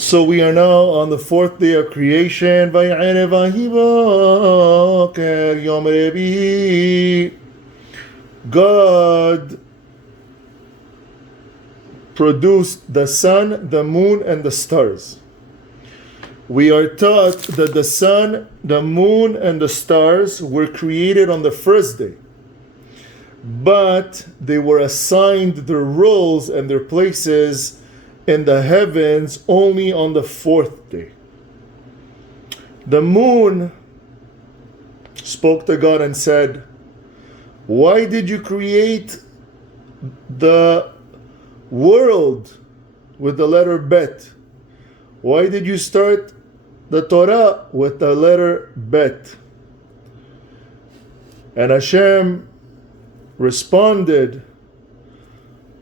So we are now on the fourth day of creation. God produced the sun, the moon, and the stars. We are taught that the sun, the moon, and the stars were created on the first day, but they were assigned their roles and their places in the heavens only on the fourth day. The moon spoke to God and said, "Why did you create the world with the letter Bet? Why did you start the Torah with the letter Bet?" And Hashem responded,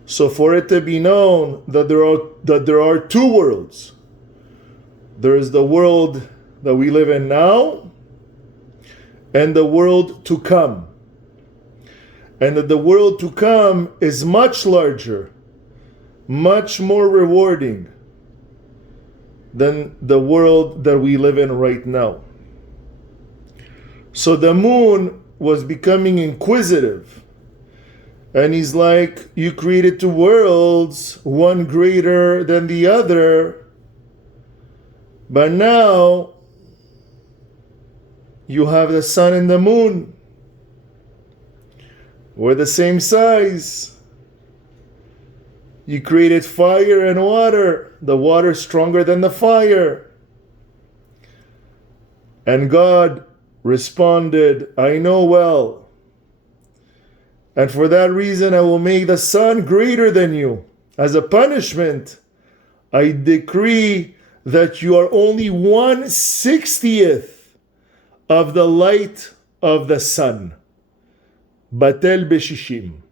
"So for it to be known that there are two worlds. There is the world that we live in now and the world to come. And that the world to come is much larger, much more rewarding than the world that we live in right now." So the moon was becoming inquisitive. And he's like, "You created two worlds, one greater than the other. But now you have the sun and the moon. We're the same size. You created fire and water. The water stronger than the fire." And God responded, "I know well. And for that reason, I will make the sun greater than you. As a punishment, I decree that you are only 1/60th of the light of the sun." Batel beshishim.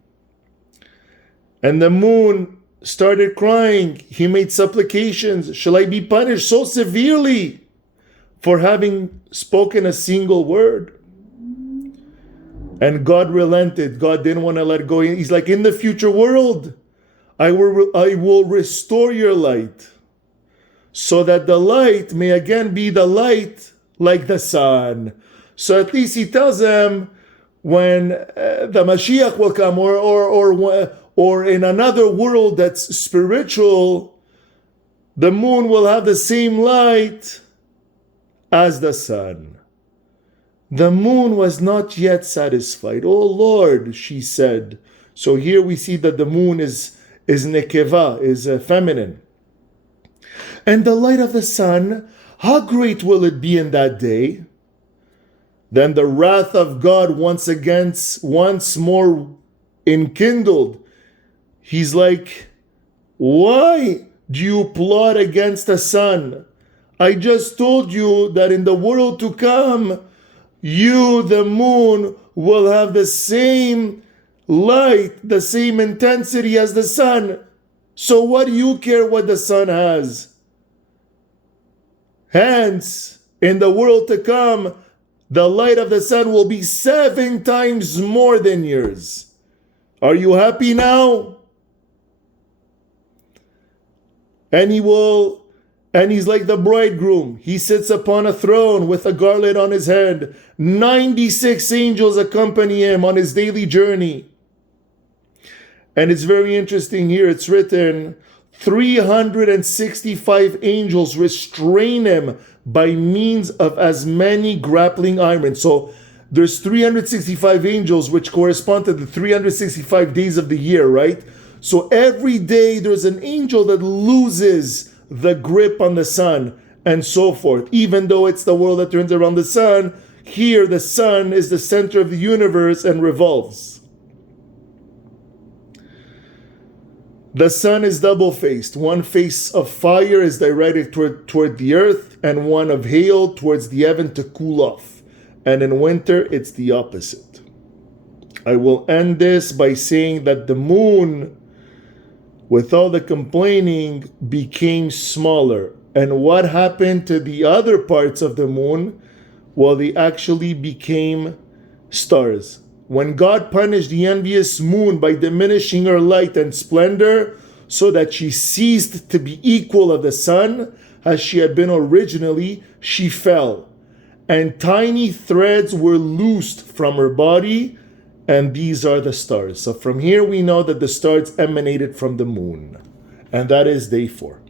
And the moon started crying. He made supplications. "Shall I be punished so severely for having spoken a single word?" And God relented. God didn't want to let go. He's like, "In the future world, I will restore your light, so that the light may again be the light like the sun." So at least he tells them when the Mashiach will come, or in another world that's spiritual, the moon will have the same light as the sun. The moon was not yet satisfied. "Oh Lord," she said. So here we see that the moon is nekeva, is feminine. "And the light of the sun, how great will it be in that day?" Then the wrath of God once more enkindled. He's like, "Why do you plot against the sun? I just told you that in the world to come, you, the moon, will have the same light, the same intensity as the sun. So what do you care what the sun has? Hence, in the world to come, the light of the sun will be 7 times more than yours. Are you happy now?" And he's like the bridegroom. He sits upon a throne with a garland on his head. 96 angels accompany him on his daily journey. And it's very interesting here. It's written, 365 angels restrain him by means of as many grappling irons. So there's 365 angels, which correspond to the 365 days of the year, right? So every day there's an angel that loses the grip on the sun and so forth. Even though it's the world that turns around the sun, here the sun is the center of the universe and revolves. The sun is double-faced. One face of fire is directed toward the earth, and one of hail towards the heaven to cool off. And in winter, it's the opposite. I will end this by saying that the moon, with all the complaining, became smaller. And what happened to the other parts of the moon? Well, they actually became stars. When God punished the envious moon by diminishing her light and splendor, so that she ceased to be equal of the sun as she had been originally, she fell. And tiny threads were loosed from her body, and these are the stars. So from here we know that the stars emanated from the moon. And that is day 4.